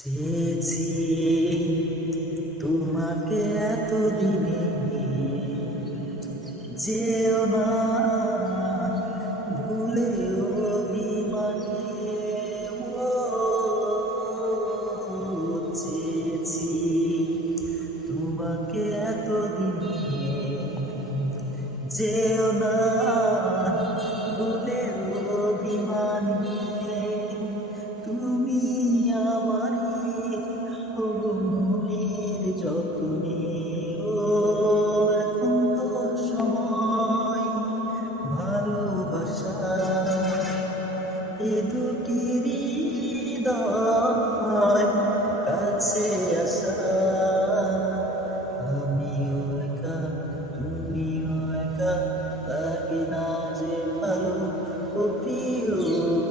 চেয়েছি তোমাকে এতদিনে, যেও না ভুলে অভিমানে। ও চেয়েছি তোমাকে এতদিনে, যেও না ভুলে অভিমানে। তুমি আমারই মনের যতনে। ও এখন তো সময় ভালোবাসা, এ দুটি হৃদয় কাছে আসা। আমিও একা তুমিও একা, লাগে না যে ভালো ও প্রিয়।